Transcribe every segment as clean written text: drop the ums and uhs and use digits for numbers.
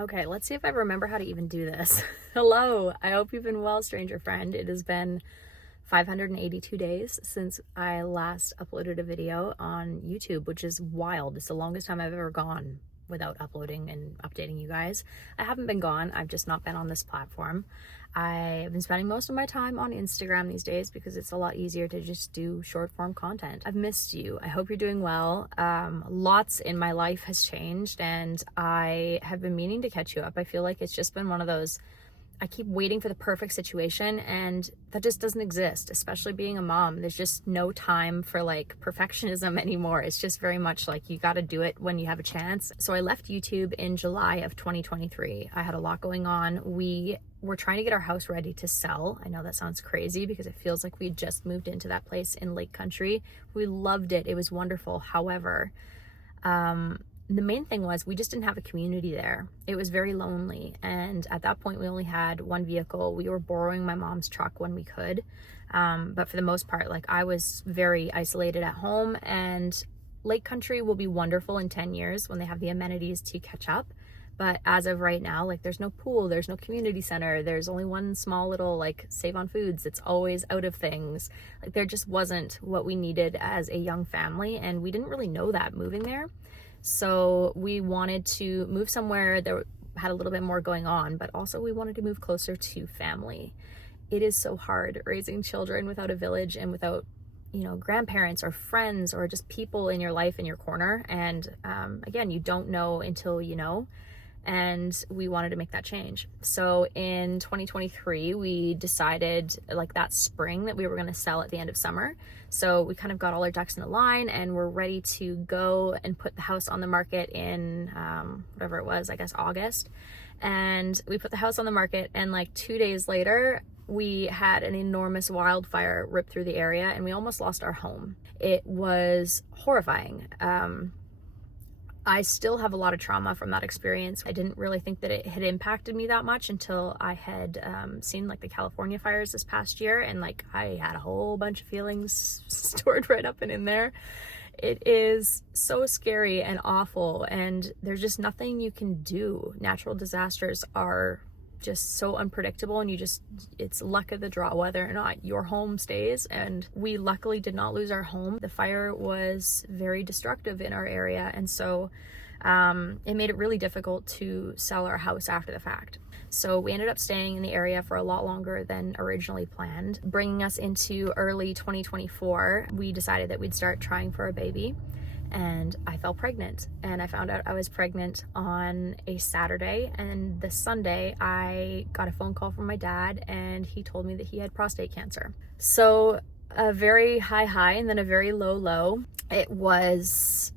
Okay, let's see if I remember how to even do this. Hello, I hope you've been well, stranger friend. It has been 582 days since I last uploaded a video on YouTube, which is wild. It's the longest time I've ever gone without uploading and updating you guys. I haven't been gone, I've just not been on this platform. I've been spending most of my time on Instagram these days because it's a lot easier to just do short form content. I've missed you. I hope you're doing well. Lots in my life has changed and I have been meaning to catch you up. I feel like it's just been one of those, I keep waiting for the perfect situation and that just doesn't exist, especially being a mom. There's just no time for like perfectionism anymore. It's just very much like you got to do it when you have a chance. So I left YouTube in July of 2023. I had a lot going on. We were trying to get our house ready to sell. I know that sounds crazy because it feels like we had just moved into that place in Lake Country. We loved it. It was wonderful. However, the main thing was we just didn't have a community there. It was very lonely. And at that point, we only had one vehicle. We were borrowing my mom's truck when we could. But for the most part, like I was very isolated at home, and Lake Country will be wonderful in 10 years when they have the amenities to catch up. But as of right now, like there's no pool, there's no community center. There's only one small little like Save on Foods. It's always out of things. Like there just wasn't what we needed as a young family. And we didn't really know that moving there. So we wanted to move somewhere that had a little bit more going on, but also we wanted to move closer to family. It is so hard raising children without a village and without, you know, grandparents or friends or just people in your life in your corner. And again, you don't know until you know. And we wanted to make that change. So in 2023, we decided like that spring that we were going to sell at the end of summer. So we kind of got all our ducks in a line and we're ready to go and put the house on the market in whatever it was, I guess August. And we put the house on the market, and like 2 days later, we had an enormous wildfire rip through the area and we almost lost our home. It was horrifying. I still have a lot of trauma from that experience. I didn't really think that it had impacted me that much until I had seen like the California fires this past year, and like I had a whole bunch of feelings stored right up and in there. It is so scary and awful, and there's just nothing you can do. Natural disasters are just so unpredictable, and it's luck of the draw whether or not your home stays. And we luckily did not lose our home. The fire was very destructive in our area, and so it made it really difficult to sell our house after the fact. So we ended up staying in the area for a lot longer than originally planned. Bringing us into early 2024, we decided that we'd start trying for a baby. And I fell pregnant, and I found out I was pregnant on a Saturday, and the Sunday I got a phone call from my dad and he told me that he had prostate cancer. So a very high and then a very low. It was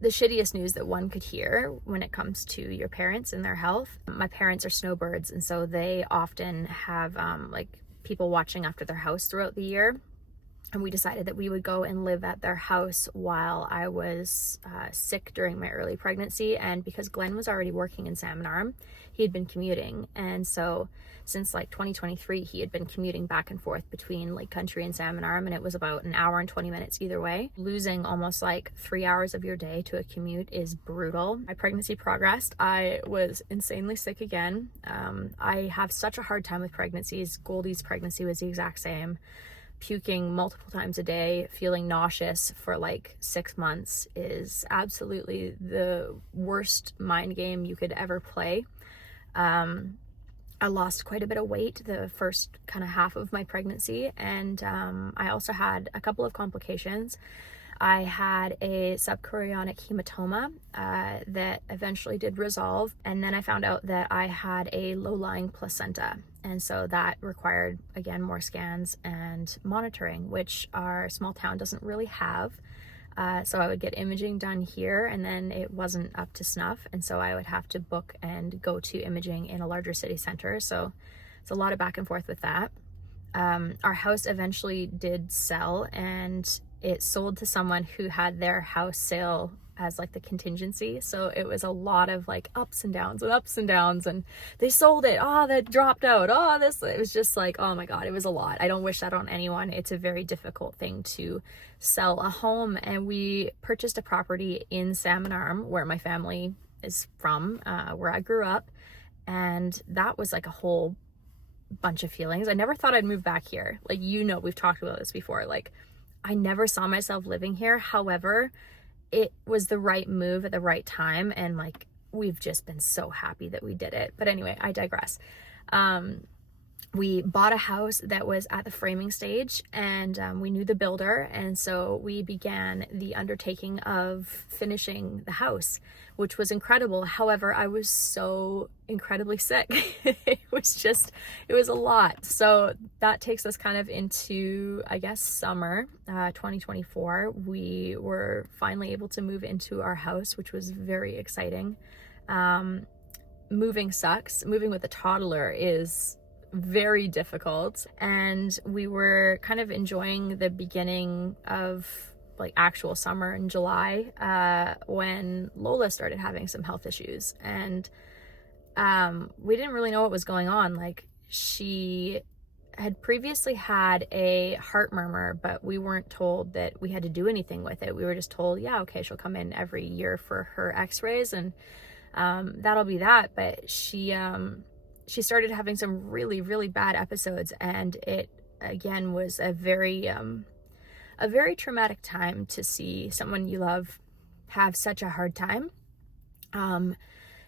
the shittiest news that one could hear when it comes to your parents and their health. My parents are snowbirds, and so they often have like people watching after their house throughout the year. And we decided that we would go and live at their house while I was sick during my early pregnancy. And because Glenn was already working in Salmon Arm, he had been commuting. And so since like 2023, he had been commuting back and forth between Lake Country and Salmon Arm. And it was about an hour and 20 minutes either way. Losing almost like 3 hours of your day to a commute is brutal. My pregnancy progressed. I was insanely sick again. I have such a hard time with pregnancies. Goldie's pregnancy was the exact same. Puking multiple times a day, feeling nauseous for like 6 months is absolutely the worst mind game you could ever play. I lost quite a bit of weight the first kind of half of my pregnancy, and I also had a couple of complications. I had a subchorionic hematoma that eventually did resolve, and then I found out that I had a low-lying placenta, and so that required, again, more scans and monitoring, which our small town doesn't really have. So I would get imaging done here, and then it wasn't up to snuff, and so I would have to book and go to imaging in a larger city center. So it's a lot of back and forth with that. Our house eventually did sell, and it sold to someone who had their house sale as like the contingency. So it was a lot of like ups and downs, and they sold it. Oh, that dropped out. Oh, this, it was just like, oh my God, it was a lot. I don't wish that on anyone. It's a very difficult thing to sell a home. And we purchased a property in Salmon Arm, where my family is from, where I grew up. And that was like a whole bunch of feelings. I never thought I'd move back here. Like, you know, we've talked about this before. Like, I never saw myself living here. However, it was the right move at the right time. And like, we've just been so happy that we did it. But anyway, I digress. We bought a house that was at the framing stage, and we knew the builder, and so we began the undertaking of finishing the house, which was incredible. However, I was so incredibly sick. It was a lot. So that takes us kind of into, I guess, summer 2024. We were finally able to move into our house, which was very exciting. Moving sucks. Moving with a toddler is very difficult, and we were kind of enjoying the beginning of like actual summer in July when Lola started having some health issues, and we didn't really know what was going on. Like, she had previously had a heart murmur, but we weren't told that we had to do anything with it. We were just told, yeah, okay, she'll come in every year for her x-rays, and that'll be that. But she started having some really, really bad episodes, and it again was a very traumatic time to see someone you love have such a hard time.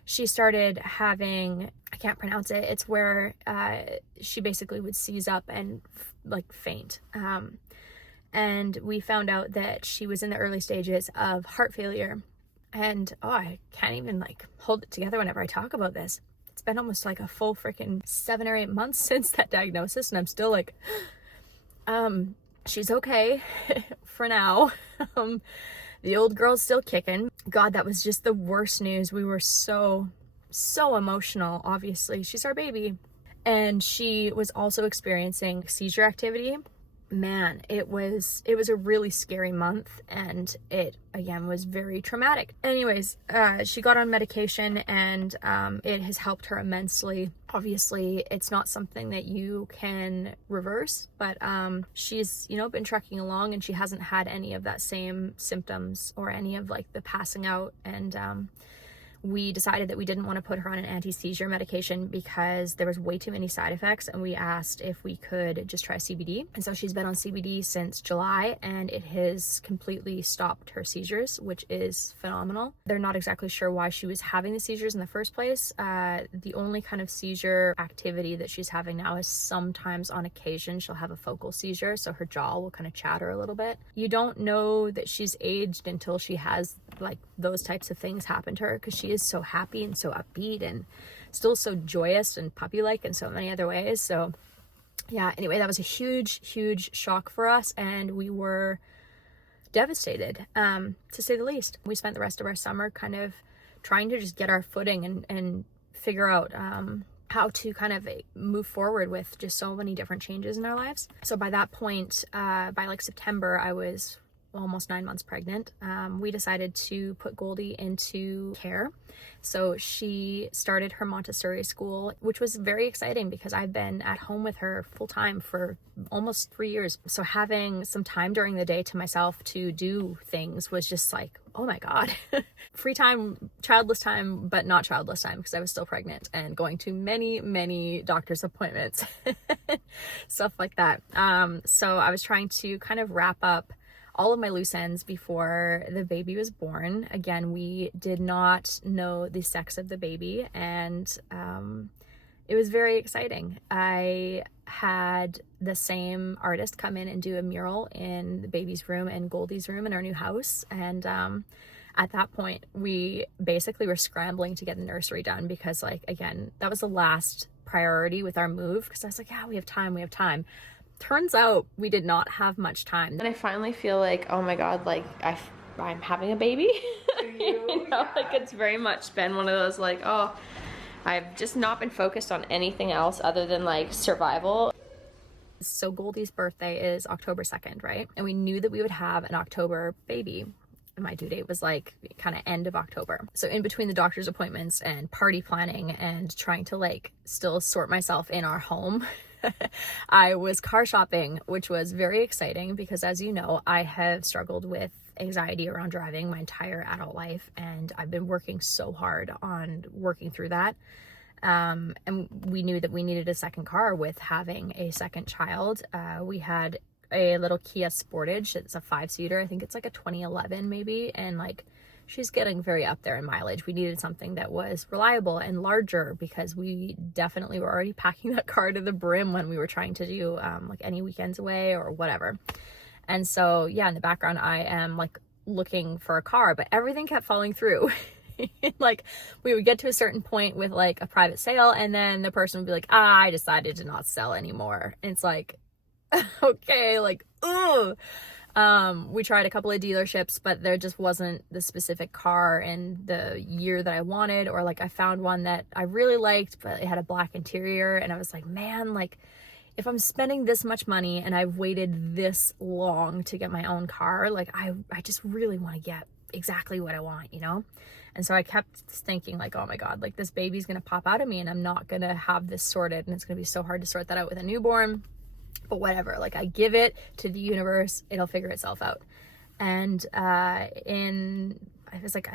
She started having, I can't pronounce it, it's where she basically would seize up and like faint. And we found out that she was in the early stages of heart failure. And I can't even like hold it together whenever I talk about this. It's been almost like a full freaking 7 or 8 months since that diagnosis, and I'm still like, she's okay for now. The old girl's still kicking. God, that was just the worst news. We were so emotional. Obviously, she's our baby. And she was also experiencing seizure activity. Man, it was a really scary month, and it again was very traumatic. Anyways, she got on medication, and it has helped her immensely. Obviously, it's not something that you can reverse, but she's, you know, been trekking along, and she hasn't had any of that same symptoms or any of like the passing out. And we decided that we didn't want to put her on an anti-seizure medication because there was way too many side effects, and we asked if we could just try CBD. And so she's been on CBD since July, and it has completely stopped her seizures, which is phenomenal. They're not exactly sure why she was having the seizures in the first place. The only kind of seizure activity that she's having now is sometimes on occasion she'll have a focal seizure, so her jaw will kind of chatter a little bit. You don't know that she's aged until she has like those types of things happen to her, because she is so happy and so upbeat and still so joyous and puppy-like in so many other ways. So yeah, anyway, that was a huge shock for us, and we were devastated, to say the least. We spent the rest of our summer kind of trying to just get our footing and figure out how to kind of move forward with just so many different changes in our lives. So by that point, by like September, I was almost 9 months pregnant. We decided to put Goldie into care. So she started her Montessori school, which was very exciting because I've been at home with her full time for almost 3 years. So having some time during the day to myself to do things was just like, oh my God, free time, childless time, but not childless time because I was still pregnant and going to many doctor's appointments, stuff like that. So I was trying to kind of wrap up all of my loose ends before the baby was born. Again, we did not know the sex of the baby, and it was very exciting. I had the same artist come in and do a mural in the baby's room and Goldie's room in our new house, and at that point we basically were scrambling to get the nursery done because, like, again, that was the last priority with our move, because I was like, yeah, we have time. Turns out we did not have much time. And I finally feel like, oh my God, like I'm having a baby. You know, yeah. Like it's very much been one of those like, oh, I've just not been focused on anything else other than like survival. So Goldie's birthday is October 2nd, right? And we knew that we would have an October baby. My due date was like kind of end of October. So in between the doctor's appointments and party planning and trying to like still sort myself in our home, I was car shopping, which was very exciting because, as you know, I have struggled with anxiety around driving my entire adult life, and I've been working so hard on working through that. And we knew that we needed a second car with having a second child. We had a little Kia Sportage. It's a 5-seater. I think it's like a 2011 maybe. And like, she's getting very up there in mileage. We needed something that was reliable and larger because we definitely were already packing that car to the brim when we were trying to do like any weekends away or whatever. And so, yeah, in the background, I am like looking for a car, but everything kept falling through. Like, we would get to a certain point with like a private sale, and then the person would be like, I decided to not sell anymore. And it's like, okay, like, ugh. We tried a couple of dealerships, but there just wasn't the specific car in the year that I wanted, or like I found one that I really liked, but it had a black interior, and I was like, man, like, if I'm spending this much money and I've waited this long to get my own car, like I just really want to get exactly what I want, you know? And so I kept thinking like, oh my God, like this baby's going to pop out of me and I'm not going to have this sorted, and it's going to be so hard to sort that out with a newborn. But whatever, like I give it to the universe, it'll figure itself out. And it was like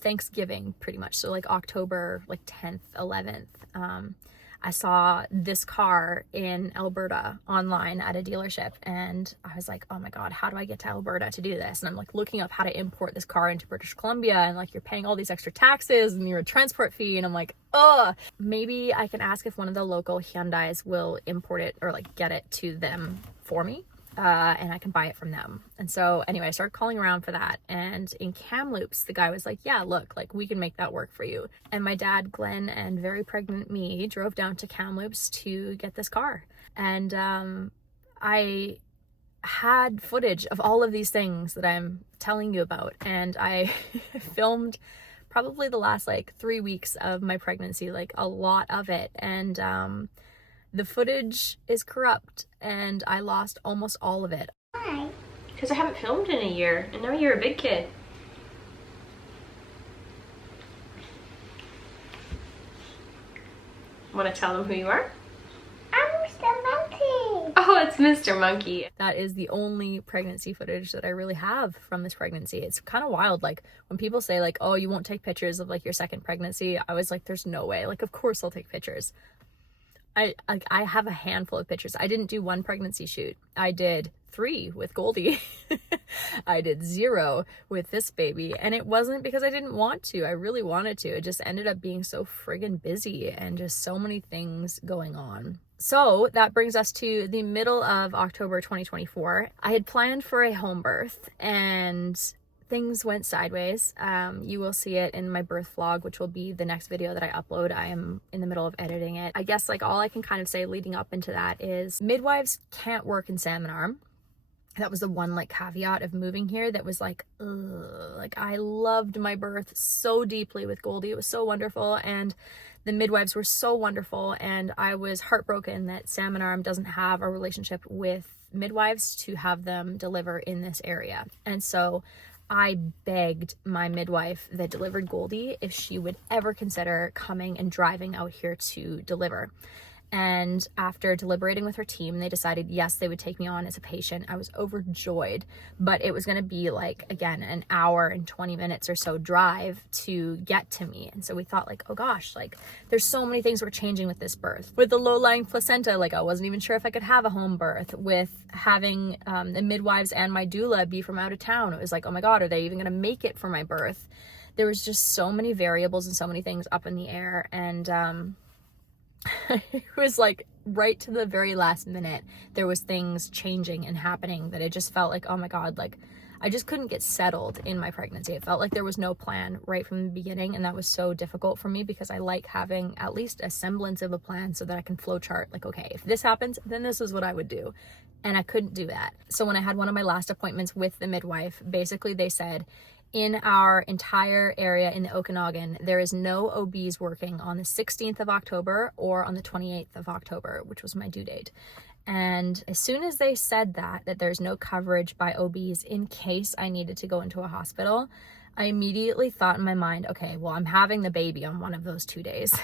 Thanksgiving pretty much. So like October, like 10th, 11th, I saw this car in Alberta online at a dealership, and I was like, oh my God, how do I get to Alberta to do this? And I'm like looking up how to import this car into British Columbia, and like you're paying all these extra taxes and your transport fee, and I'm like, oh, maybe I can ask if one of the local Hyundais will import it or like get it to them for me. And I can buy it from them. And so anyway, I started calling around for that. And in Kamloops, the guy was like, yeah, look, like we can make that work for you. And my dad, Glenn, and very pregnant me drove down to Kamloops to get this car. And I had footage of all of these things that I'm telling you about. And I filmed probably the last like 3 weeks of my pregnancy, like a lot of it. And the footage is corrupt, and I lost almost all of it. Why? Because I haven't filmed in a year, and now you're a big kid. Want to tell them who you are? I'm Mr. Monkey. Oh, it's Mr. Monkey. That is the only pregnancy footage that I really have from this pregnancy. It's kind of wild. Like when people say like, oh, you won't take pictures of like your second pregnancy, I was like, there's no way. Like, of course I'll take pictures. I have a handful of pictures. I didn't do one pregnancy shoot. I did 3 with Goldie. I did 0 with this baby. And it wasn't because I didn't want to. I really wanted to. It just ended up being so friggin' busy and just so many things going on. So that brings us to the middle of October 2024. I had planned for a home birth, and things went sideways. You will see it in my birth vlog, which will be the next video that I upload. I am in the middle of editing it. I guess like all I can kind of say leading up into that is midwives can't work in Salmon Arm. That was the one like caveat of moving here that was like, ugh. Like I loved my birth so deeply with Goldie. It was so wonderful, and the midwives were so wonderful, and I was heartbroken that Salmon Arm doesn't have a relationship with midwives to have them deliver in this area. And so I begged my midwife that delivered Goldie if she would ever consider coming and driving out here to deliver. And after deliberating with her team, they decided, yes, they would take me on as a patient. I was overjoyed, but it was going to be like, again, an hour and 20 minutes or so drive to get to me. And so we thought like, oh gosh, like there's so many things were changing with this birth. With the low-lying placenta, like I wasn't even sure if I could have a home birth. With having the midwives and my doula be from out of town, it was like, oh my God, are they even going to make it for my birth? There was just so many variables and so many things up in the air. And it was like right to the very last minute there was things changing and happening that it just felt like, oh my God, like I just couldn't get settled in my pregnancy. It felt like there was no plan right from the beginning, and that was so difficult for me because I like having at least a semblance of a plan so that I can flowchart like, okay, if this happens, then this is what I would do. And I couldn't do that. So when I had one of my last appointments with the midwife, basically they said, in our entire area in the Okanagan, there is no OBs working on the 16th of October or on the 28th of October, which was my due date. And as soon as they said that there's no coverage by OBs in case I needed to go into a hospital, I immediately thought in my mind, okay, well, I'm having the baby on one of those 2 days.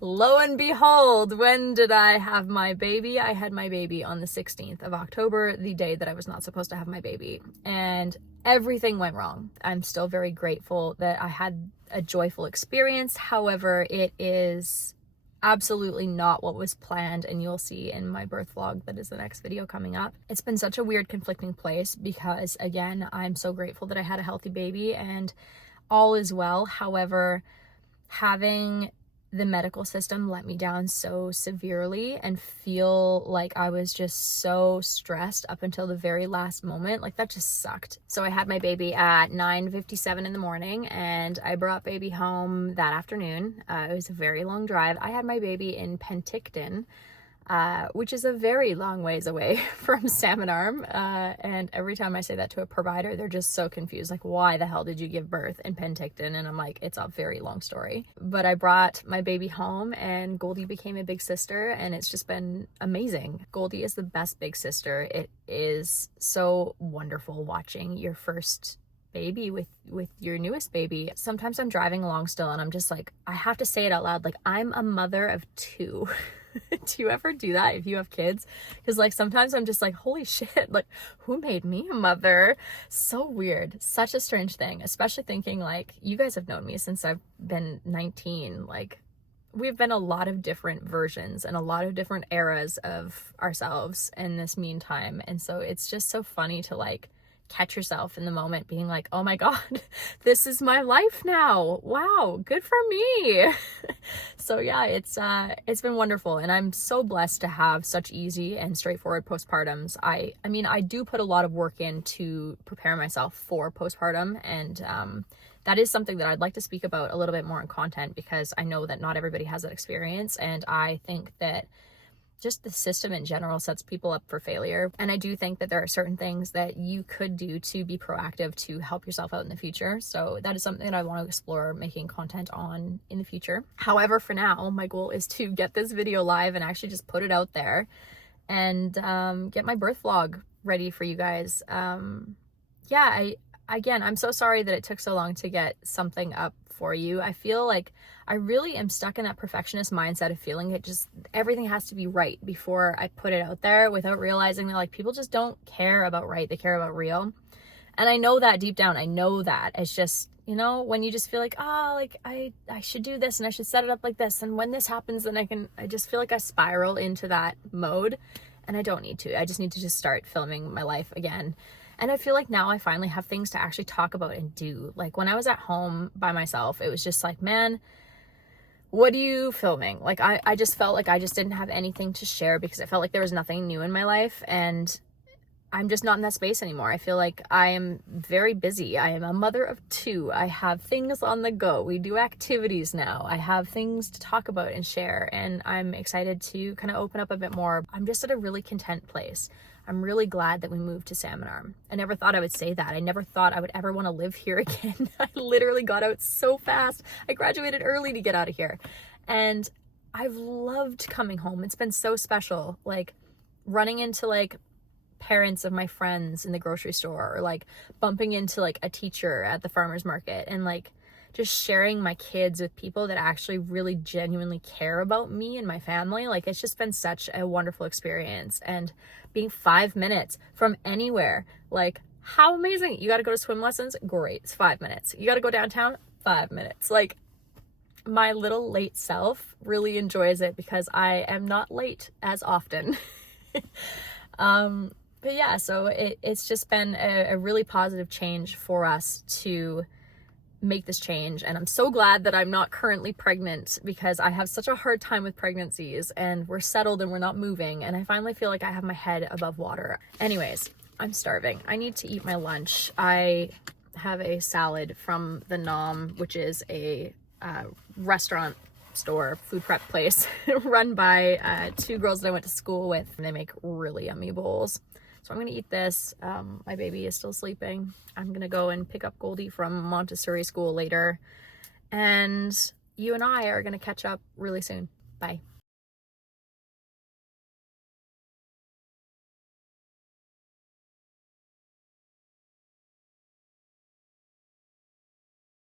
Lo and behold, when did I have my baby? I had my baby on the 16th of October, the day that I was not supposed to have my baby. And everything went wrong. I'm still very grateful that I had a joyful experience. However, it is absolutely not what was planned, and you'll see in my birth vlog that is the next video coming up. It's been such a weird, conflicting place because, again, I'm so grateful that I had a healthy baby and all is well. However, having the medical system let me down so severely and feel like I was just so stressed up until the very last moment, like that just sucked. So I had my baby at 9:57 in the morning and I brought baby home that afternoon. It was a very long drive. I had my baby in Penticton, which is a very long ways away from Salmon Arm. And every time I say that to a provider, they're just so confused. Like, why the hell did you give birth in Penticton? And I'm like, it's a very long story. But I brought my baby home and Goldie became a big sister, and it's just been amazing. Goldie is the best big sister. It is so wonderful watching your first baby with your newest baby. Sometimes I'm driving along still and I'm just like, I have to say it out loud. Like, I'm a mother of two. Do you ever do that if you have kids? Because like sometimes I'm just like, holy shit, like who made me a mother? So weird. Such a strange thing, especially thinking like you guys have known me since I've been 19. Like we've been a lot of different versions and a lot of different eras of ourselves in this meantime. And so it's just so funny to like catch yourself in the moment being like, oh my God, this is my life now. Wow, good for me. So yeah, it's been wonderful, and I'm so blessed to have such easy and straightforward postpartums. I mean, I do put a lot of work in to prepare myself for postpartum, and that is something that I'd like to speak about a little bit more in content, because I know that not everybody has that experience, and I think that just the system in general sets people up for failure. And I do think that there are certain things that you could do to be proactive to help yourself out in the future. So that is something that I want to explore making content on in the future. However, for now, my goal is to get this video live and actually just put it out there and get my birth vlog ready for you guys. Again, I'm so sorry that it took so long to get something up for you. I feel like I really am stuck in that perfectionist mindset of feeling it just everything has to be right before I put it out there, without realizing that like people just don't care about right, they care about real. And I know that deep down, I know that. It's just, you know, when you just feel like, oh, like I should do this and I should set it up like this, and when this happens then I just feel like I spiral into that mode, and I don't need to. I just need to just start filming my life again. And I feel like now I finally have things to actually talk about and do. Like when I was at home by myself, it was just like, man, what are you filming? Like I just felt like I just didn't have anything to share, because it felt like there was nothing new in my life, and I'm just not in that space anymore. I feel like I am very busy. I am a mother of two. I have things on the go. We do activities now. I have things to talk about and share, and I'm excited to kind of open up a bit more. I'm just at a really content place. I'm really glad that we moved to Salmon Arm. I never thought I would say that. I never thought I would ever want to live here again. I literally got out so fast. I graduated early to get out of here. And I've loved coming home. It's been so special. Like running into like parents of my friends in the grocery store, or like bumping into like a teacher at the farmer's market, and like just sharing my kids with people that actually really genuinely care about me and my family. Like it's just been such a wonderful experience. And being 5 minutes from anywhere, like how amazing. You got to go to swim lessons? Great, it's 5 minutes. You got to go downtown? 5 minutes. Like my little late self really enjoys it because I am not late as often. But yeah, so it's just been a really positive change for us to make this change, and I'm so glad that I'm not currently pregnant, because I have such a hard time with pregnancies, and we're settled and we're not moving, and I finally feel like I have my head above water. Anyways, I'm starving. I need to eat my lunch. I have a salad from the Nom, which is a restaurant store, food prep place run by two girls that I went to school with, and they make really yummy bowls. So I'm going to eat this. My baby is still sleeping. I'm going to go and pick up Goldie from Montessori school later. And you and I are going to catch up really soon. Bye.